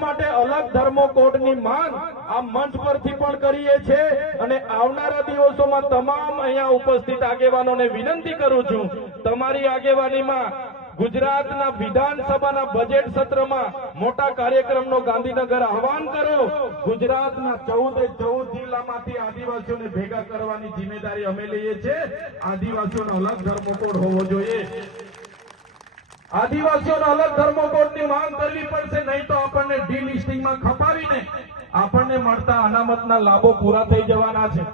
માટે અલગ ધર્મો કોડની માંગ આ મંચ પરથી પણ કરીએ છે અને આવનારા દિવસોમાં તમામ અહીંયા ઉપસ્થિત આગેવાનોને વિનંતી કરું છું, તમારી આગેવાનીમાં ગુજરાતના વિધાનસભાના બજેટ સત્રમાં મોટા કાર્યક્રમનો ગાંધીનગર આહવાન કરો। ગુજરાતના 14 જિલ્લામાંથી આદિવાસીઓને ભેગા કરવાની જિમ્મેદારી અમે લઈએ છીએ। આદિવાસીઓનો અલગ ધર્મકોડ હોવો જોઈએ, આદિવાસીઓનો અલગ ધર્મકોડની માંગ કરવી પડશે, નહીં તો આપણને ડીલિસ્ટિંગમાં ખપાવીને આપણને મળતા અનામતના લાભો પૂરા થઈ જવાના છે।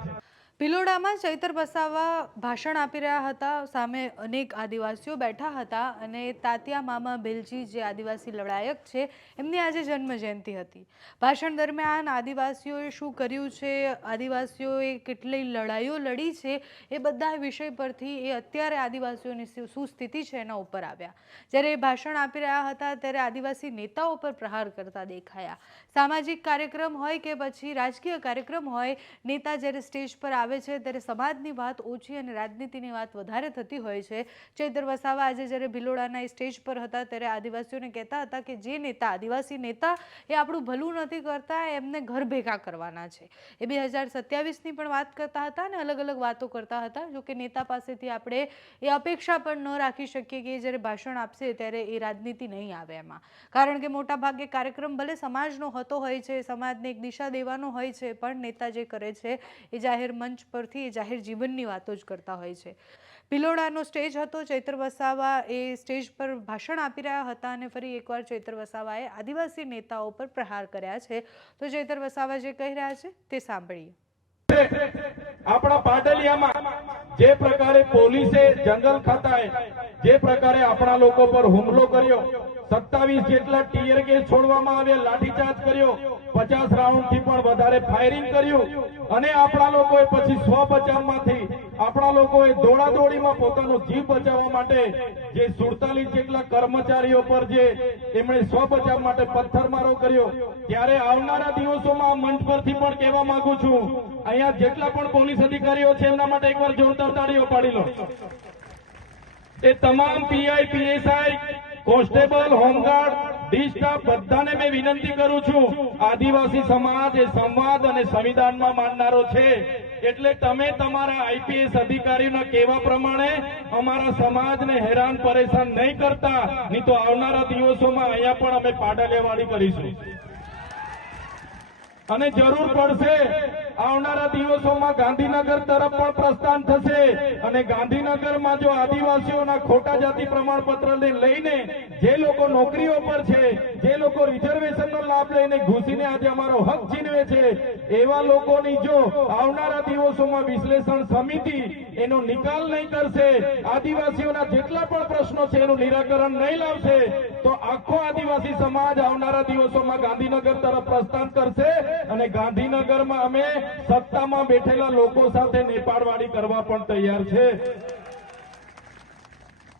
ભિલોડામાં ચૈતર વસાવા ભાષણ આપી રહ્યા હતા, સામે અનેક આદિવાસીઓ બેઠા હતા અને તાત્યા મામા ભેલજી જે આદિવાસી લડાયક છે એમની આજે જન્મ જયંતિ હતી। ભાષણ દરમિયાન આદિવાસીઓએ શું કર્યું છે, આદિવાસીઓએ કેટલી લડાઈઓ લડી છે, એ બધા વિષય પરથી એ અત્યારે આદિવાસીઓની શું સ્થિતિ છે એના ઉપર આવ્યા। જ્યારે ભાષણ આપી રહ્યા હતા ત્યારે આદિવાસી નેતાઓ પર પ્રહાર કરતા દેખાયા। સામાજિક કાર્યક્રમ હોય કે પછી રાજકીય કાર્યક્રમ હોય, નેતા જ્યારે સ્ટેજ પર આવે છે ત્યારે સમાજની વાત ઓછી અને રાજનીતિની વાત વધારે થતી હોય છે। ચૈતર વસાવા આજે જ્યારે ભિલોડાના સ્ટેજ પર હતા ત્યારે આદિવાસીઓને કહેતા હતા કે જે નેતા આદિવાસી નેતા એ આપણું ભલું નથી કરતા, એમને ઘર ભેગા કરવાના છે। એ 2027ની પણ વાત કરતા હતા અને અલગ અલગ વાતો કરતા હતા। જો કે નેતા પાસેથી આપણે એ અપેક્ષા પણ ન રાખી શકીએ કે જ્યારે ભાષણ આપશે ત્યારે એ રાજનીતિ નહીં આવે એમાં, કારણ કે મોટા ભાગે કાર્યક્રમ ભલે સમાજનો હોતો હોય છે, સમાજને એક દિશા દેવાનો હોય છે, પણ નેતા જે કરે છે એ જાહેર મંચ પરથી જાહેર જીવનની વાતો જ કરતા હોય છે। ભિલોડાનો સ્ટેજ હતો, ચૈતર વસાવા એ સ્ટેજ પર ભાષણ આપી રહ્યા હતા અને ફરી એકવાર ચૈતર વસાવાએ આદિવાસી નેતાઓ પર પ્રહાર કર્યા છે। તો ચૈતર વસાવા જે કહી રહ્યા છે તે સાંભળીએ। આપણા પાટલિયામાં જે પ્રકારે પોલીસે જંગલ ખાતાએ જે પ્રકારે આપણા લોકો પર હુમલો કર્યો, 27 જેટલા ટીયર ગેસ છોડવામાં આવ્યા, લાઠીચાર્જ કર્યો, 50 રાઉન્ડથી પણ વધારે ફાયરિંગ કર્યું અને આપણા લોકોએ પછી સ્વ બચાવમાંથી આપણા લોકોએ દોડાદોડીમાં પોતાનો જીવ બચાવવા માટે જે 47 જેટલા કર્મચારીઓ પર જે એમણે સ્વ બચાવ માટે પથ્થરમારો કર્યો, ત્યારે આવનારા દિવસોમાં આ મંચ પરથી પણ કહેવા માંગુ છું, અહીંયા જેટલા પણ પોલીસ અધિકારીઓ છે એમના માટે એકવાર જોરદાર તાળીઓ પાડી લો। એ તમામ PI, PSI, constable, home guard, D staff બધાને મેં વિનંતી કરું છું, આદિવાસી સમાજ એ સંવાદ અને સંવિધાનમાં માનનારો છે, એટલે તમે તમારા આઈપીએસ અધિકારીઓના કહેવા પ્રમાણે અમારા સમાજને હેરાન પરેશાન નહીં કરતા, નહીં તો આવનારા દિવસોમાં અહીંયા પણ અમે પાડાલેવાડી કરીશું અને જરૂર પડશે આવનારા દિવસોમાં ગાંધીનગર તરફ પણ પ્રસ્થાન થશે અને ગાંધીનગરમાં જો આદિવાસીઓના ખોટા જાતિ પ્રમાણપત્રને લઈને જે લોકો નોકરીઓ પર છે, જે લોકો રિઝર્વેશનનો લાભ લઈને ઘૂસીને આજે અમારો હક છીનવે છે, એવા લોકોની જો આવનારા દિવસોમાં વિશ્લેષણ સમિતિ એનો નિકાલ નહીં કરશે, આદિવાસીઓના જેટલા પણ પ્રશ્નો છે એનું નિરાકરણ નહીં લાવશે, તો આખો આદિવાસી સમાજ આવનારા દિવસોમાં ગાંધીનગર તરફ પ્રસ્થાન કરશે અને ગાંધીનગરમાં અમે સત્તામાં બેઠેલા લોકો સાથે નેપાળવાડી કરવા પણ તૈયાર છે।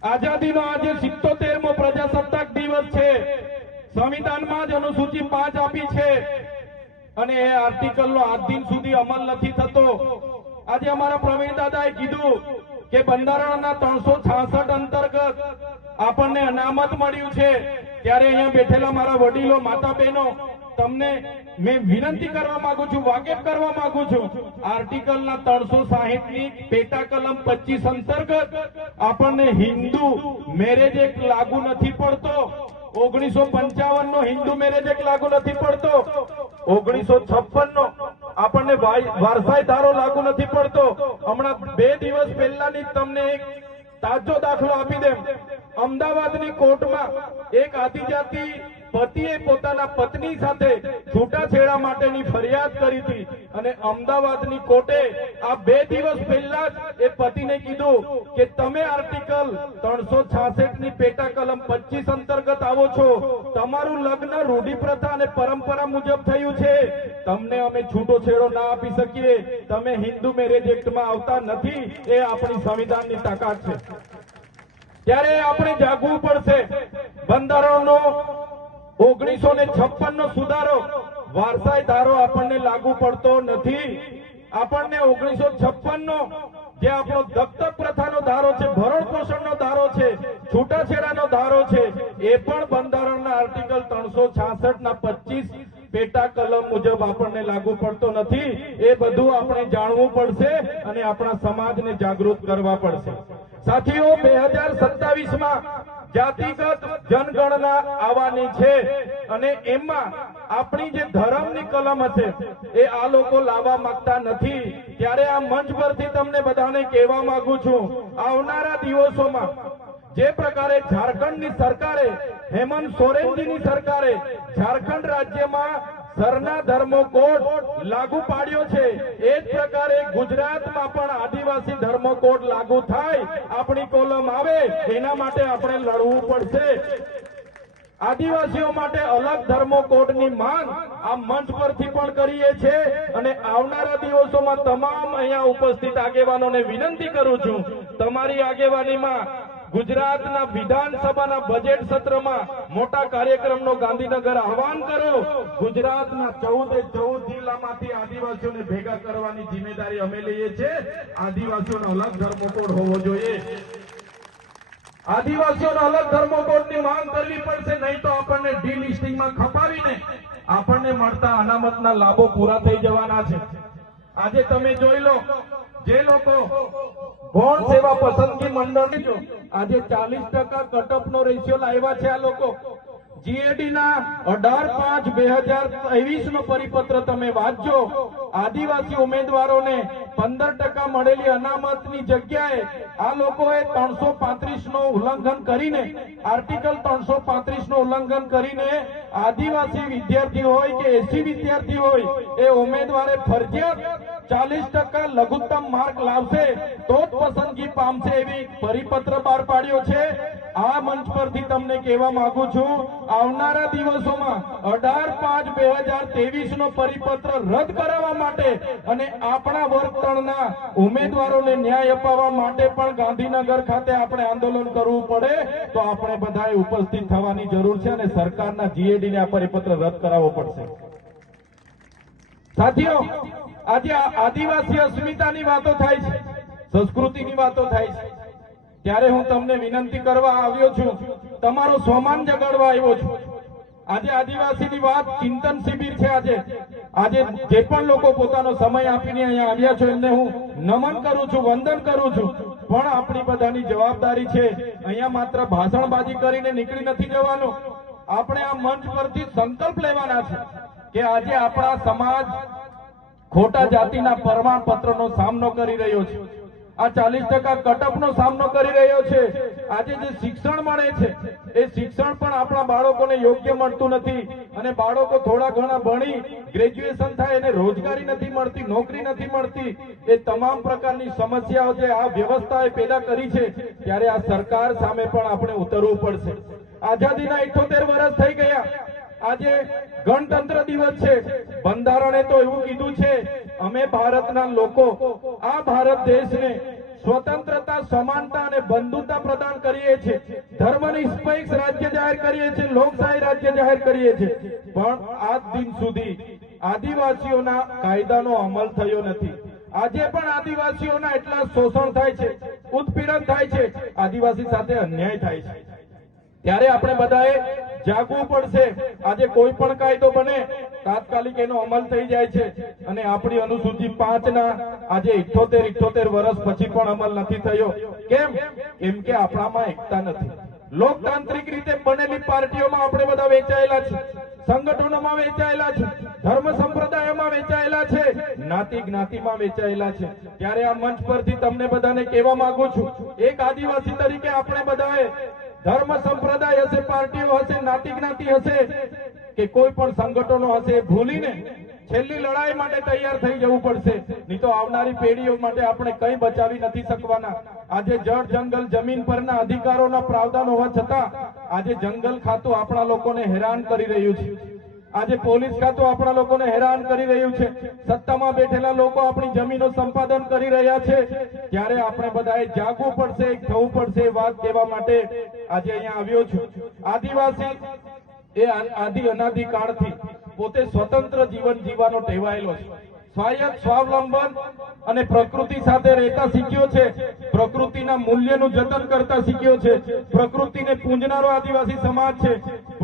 આઝાદીનો આજે 77મો પ્રજાસત્તાક દિવસ છે, સંવિધાનમાં જ અનુસૂચિ 5 આપી છે અને એ આર્ટિકલનો આજ દિન સુધી અમલ નથી થતો। આજે અમારા પ્રવીણ દાદાએ કીધું કે બંધારણના 366 અંતર્ગત આપણને અનામત મળ્યું છે, ત્યારે અહીંયા બેઠેલા મારા વડીલો, માતા બહેનો, તમને મેં વિનંતી કરવા માંગુ છું, વાકેફ કરવા માંગુ છું, આર્ટિકલના 360ની પેટા કલમ 25 અંતર્ગત આપણને હિન્દુ મેરેજ એક્ટ લાગુ નથી પડતો, 1955નો હિન્દુ મેરેજ એક્ટ લાગુ નથી પડતો, 1956નો આપણને વારસાઈ ધારો લાગુ નથી પડતો। હમણાં 2 દિવસ પહેલાની તમને એક તાજો દાખલો આપી દેમ, અમદાવાદની કોર્ટમાં એક આદિજાતિ પતિએ પોતાના પત્ની સાથે છૂટાછેડા માટેની ફરિયાદ કરી હતી અને અમદાવાદની કોર્ટે આ 2 દિવસ પહેલા જ એ પતિને કીધું કે તમે આર્ટિકલ 366ની પેટા કલમ 25 અંતર્ગત આવો છો, તમારું લગ્ન રૂઢિ પ્રથા અને પરંપરા મુજબ થયું છે, તમને અમે છૂટોછેડો ના આપી શકીએ, તમે હિન્દુ મેરેજ એક્ટમાં આવતા નથી, એ આપણી સંવિધાનની તાકાત છે। ત્યારે આપણે જાગવું પડશે। બંધારણનો 1956નો સુધારો વારસાઈ ધારો આપણને લાગુ પડતો નથી, આપણને 1956નો જે આપણો દત્તક પ્રથાનો ધારો છે, ભરણ પોષણનો ધારો છે, છૂટાછેડાનો ધારો છે, એ પણ બંધારણના આર્ટિકલ 366ના 25 પેટા કલમ મુજબ આપણને લાગુ પડતો નથી. એ બધું આપણે જાણવું પડશે અને આપણા સમાજને જાગૃત કરવા પડશે. સાથીઓ, 2027માં જાતિગત જનગણના આવવાની છે અને એમાં આપણી જે ધર્મની કલમ હશે એ આ લોકો લાવવા માંગતા નથી. ત્યારે આ મંચ પરથી તમને બધાને કહેવા માંગુ છું, આવનારા દિવસોમાં જે પ્રકારે ઝારખંડની સરકારે, હેમંત સોરેનજીની સરકારે ઝારખંડ રાજ્યમાં સરના ધર્મો કોડ લાગુ પાડ્યો છે, એ જ પ્રકારે ગુજરાતમાં પણ આદિવાસી ધર્મો કોડ લાગુ થાય, આપણી કોલમ આવે, એના માટે આપણે લડવું પડશે. આદિવાસીઓ માટે અલગ ધર્મો કોડની માંગ આ મંચ પરથી પણ કરીએ છીએ અને આવનારા દિવસોમાં તમામ અહીંયા ઉપસ્થિત આગેવાનોને વિનંતી કરું છું, તમારી આગેવાનીમાં ગુજરાતના વિધાનસભાના બજેટ સત્રમાં મોટા કાર્યક્રમનો ગાંધીનગર આહવાન કરો. ગુજરાતના 14 જિલ્લામાંથી આદિવાસીઓને ભેગા કરવાની જિમ્મેદારી અમે લઈએ છીએ. આદિવાસીઓનો અલગ ધર્મ કોડ હોવો જોઈએ. આદિવાસીઓનો અલગ ધર્મ કોડની માંગ કરવી પડશે, નહીં તો આપણને ડીલિસ્ટિંગમાં ખપાવીને આપણને મળતા અનામતના લાભો પૂરા થઈ જવાના છે. આજે તમે જોઈ લો, જે લોકો ગૌણ સેવા પસંદગી મંડળની આજે 40% કટઅપનો રેશિયો લાવ્યા છે. આ લોકો જીએડી ના 18/5/2023 નો પરિપત્ર તમે વાંચજો. આદિવાસી ઉમેદવારોને 15% મળેલી અનામતની જગ્યાએ આ લોકોએ 335 નો ઉલ્લંઘન કરીને, આર્ટિકલ 335 નો ઉલ્લંઘન કરીને આદિવાસી વિદ્યાર્થી હોય કે એસી વિદ્યાર્થી હોય એ ઉમેદવારે ફરજિયાત 40% લઘુત્તમ માર્ક લાવશે તો જ પસંદગી પામશે એવી પરિપત્ર બહાર પાડ્યો છે. આ મંચ પરથી તમને કહેવા માંગુ છું, આવનારા દિવસોમાં 18/5/2023 નો પરિપત્ર રદ કરાવવા માટે અને આપણા વર્ગતળના ઉમેદવારોને ન્યાય અપાવવા માટે પણ ગાંધીનગર ખાતે આપણે આંદોલન કરવું પડે તો આપણે બધાએ ઉપસ્થિત થવાની જરૂર છે અને સરકારના જીએડીને આ પરિપત્ર રદ કરાવવો પડશે. સાથીઓ, આજે આદિવાસી અસ્મિતાની વાતો થાય છે, સંસ્કૃતિની વાતો થાય છે, ત્યારે હું તમને વિનંતી કરવા આવ્યો છું, તમારો સ્વમાન જગાડવા આવ્યો છું. આજે આદિવાસીની વાત ચિંતન શિબિર છે. આજે જે પણ લોકો પોતાનો સમય આપીને અહીંયા આવ્યા છો એમને હું નમન કરું છું, વંદન કરું છું. પણ આપણી બધાની જવાબદારી છે, અહીંયા માત્ર ભાષણબાજી કરીને નીકળી નથી જવાનું. આપણે આ મંચ પરથી સંકલ્પ લેવાના છે કે આજે આપણા સમાજ ખોટા જાતિના પ્રમાણપત્રનો સામનો કરી રહ્યો છે. આ 40% કટઅપનો સામનો કરી રહ્યો છે. આજે જે શિક્ષણ મળે છે એ શિક્ષણ પણ આપણા બાળકોને યોગ્ય મળતું નથી અને બાળકો થોડા ઘણા ભણી ગ્રેજ્યુએશન થાય એને રોજગારી નથી મળતી, નોકરી નથી મળતી. એ તમામ પ્રકારની સમસ્યાઓ જે આ વ્યવસ્થાએ પેદા કરી છે, ત્યારે આ સરકાર સામે પણ આપણે ઉતરવું પડશે. આઝાદીના 78 વર્ષ થઈ ગયા. આજે ગણતંત્ર દિવસ છે. બંધારણે તો એવું કીધું છે, અમે ભારતના લોકો આ ભારત દેશને સ્વતંત્રતા, સમાનતા અને બંધુતા પ્રદાન કરીએ છીએ, ધર્મનિરપેક્ષ રાજ્ય જાહેર કરીએ છીએ, લોકશાહી રાજ્ય જાહેર કરીએ છીએ. પણ આજ દિન સુધી આદિવાસીઓના કાયદાનો અમલ થયો નથી. આજે પણ આદિવાસીઓના એટલા શોષણ થાય છે, ઉત્પીડન થાય છે, આદિવાસી સાથે અન્યાય થાય છે. ત્યારે આપણે બધાએ જાગવું પડશે. આજે કોઈ પણ કાયદો બને તાત્કાલિક એનો અમલ થઈ જાય છે અને આપણી અનુસૂચિ 5 ના આજે 78 વર્ષ પછી પણ અમલ નથી થયો. કેમ કે આપણામાં એકતા નથી. લોકતાંત્રિક રીતે બનેલી પાર્ટીઓમાં આપણે બધા વેચાયેલા છે, સંગઠનોમાં વેચાયેલા છે, ધર્મ સંપ્રદાયોમાં વેચાયેલા છે, જ્ઞાતિ જ્ઞાતિમાં વેચાયેલા છે. ત્યારે આ મંચ પરથી તમને બધાને કહેવા માંગુ છું, એક આદિવાસી તરીકે આપણે બધાએ ધર્મ સંપ્રદાય હશે, પાર્ટીઓ હશે, જ્ઞાતિ જ્ઞાતિ હશે કે કોઈ પણ સંગઠનો હશે, ભૂલીને છેલ્લી લડાઈ માટે તૈયાર થઈ જવું પડશે. નહીં તો આવનારી પેઢીઓ માટે આપણે કંઈ બચાવી નથી શકવાના. આજે જળ, જંગલ, જમીન પરના અધિકારોના પ્રાવધાન હોવા છતાં આજે જંગલ ખાતું આપણા લોકોને હેરાન કરી રહ્યું છે. આજે પોલીસ ખાતું આપણા લોકોને હેરાન કરી રહ્યું છે. સત્તામાં બેઠેલા લોકો આપણી જમીનો સંપાદન કરી રહ્યા છે. ત્યારે આપણે બધાએ જાગવું પડશે, એક થવું પડશે. વાત કહેવા માટે આજે અહીંયા આવ્યો છું. આદિવાસી એ આદિ અનાદિ કાળથી પોતે સ્વતંત્ર જીવન જીવવાનો ટેવાયેલો છે. સ્વાયત્ત, સ્વાવલંબન અને પ્રકૃતિ સાથે રહેતા શીખ્યો છે. પ્રકૃતિના મૂલ્યનું જતન કરતા શીખ્યો છે. પ્રકૃતિને પૂંજનારો આદિવાસી સમાજ છે.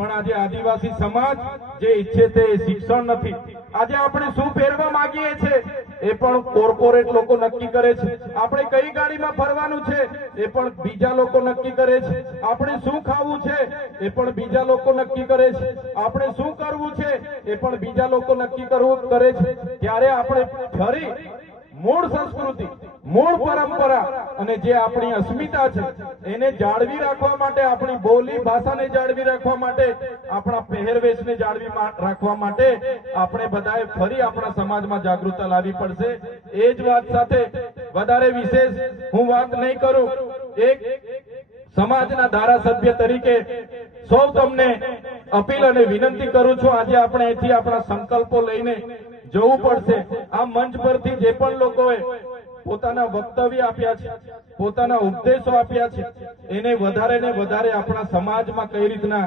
પણ આજે આદિવાસી સમાજ જે ઈચ્છે તે શિક્ષણ નથી. આજે આપણે શું પહેરવા માંગીએ છીએ એ પણ કોર્પોરેટ લોકો નક્કી કરે છે. આપણે કઈ ગાડીમાં ફરવાનું છે એ પણ બીજા લોકો નક્કી કરે છે. આપણે શું ખાવું છે એ પણ બીજા લોકો નક્કી કરે છે. આપણે શું કરવું છે એ પણ બીજા લોકો નક્કી કરે છે. ત્યારે આપણે ફરી મૂળ સંસ્કૃતિ, મૂળ પરંપરા અને જે આપણી અસ્મિતા છે એને જાળવી રાખવા માટે, આપણી બોલી ભાષાને જાળવી રાખવા માટે, આપણા પહેરવેશને જાળવી રાખવા માટે આપણે બધાએ ફરી આપણા સમાજમાં જાગૃતતા લાવવી પડશે. એ જ વાત સાથે વધારે વિશેષ હું વાત નહીં કરું. એક સમાજના ધારાસભ્ય તરીકે સૌ તમને અપીલ અને વિનંતી કરું છું, આજે આપણે અહીંથી આપણા સંકલ્પો લઈને જવું પડશે. આ મંચ પરથી જે પણ લોકોએ પોતાના વક્તવ્ય આપ્યા છે, પોતાના ઉપદેશો આપ્યા છે, એને વધારે ને વધારે આપણા સમાજમાં કઈ રીતના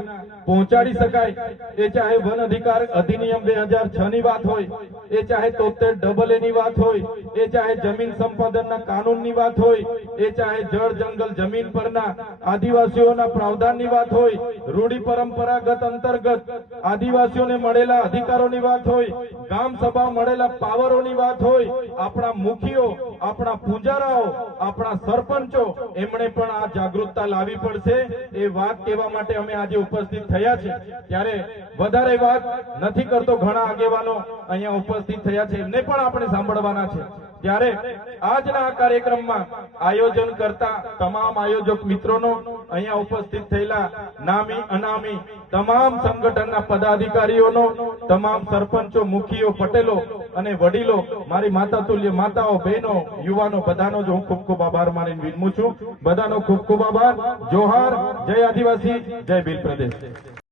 પહોંચાડી શકાય, એ ચાહે વન અધિકાર અધિનિયમ 2006 ની વાત હોય, એ ચાહે 73AA ની વાત હોય, એ ચાહે જમીન સંપાદનના કાનૂનની વાત હોય, એ ચાહે જળ જંગલ જમીન પરના આદિવાસીઓના પ્રાવધાનની વાત હોય, રૂઢિ પરંપરાગત અંતર્ગત આદિવાસીઓને મળેલા અધિકારોની વાત હોય, ગામ સભા મળેલા પાવરોની વાત હોય, આપણા મુખીઓ, આપણા પૂજારાઓ, આપણા સરપંચો, એમણે પણ આ જાગૃતતા લાવવી પડશે. એ વાત કહેવા માટે અમે આજે ઉપસ્થિત થયા છે. ત્યારે વધારે વાત નથી કરતો, ઘણા આગેવાનો અહીંયા ઉપસ્થિત થયા છે, એમને પણ આપણે સાંભળવાના છે. ત્યારે આજના આ કાર્યક્રમમાં આયોજન કરતા તમામ આયોજક મિત્રોનો, અહીંયા ઉપસ્થિત થયેલા નામી અનામી તમામ સંગઠનના પદાધિકારીઓનો, તમામ સરપંચો, મુખીઓ, પટેલો અને વડીલો, મારી માતાતુલ્ય માતાઓ, બહેનો, યુવાનો, બધાનો જ હું ખૂબ ખૂબ આભાર માની વિનમું છું. બધાનો ખૂબ ખૂબ આભાર. જોહાર. જય આદિવાસી, જય ભીલ પ્રદેશ.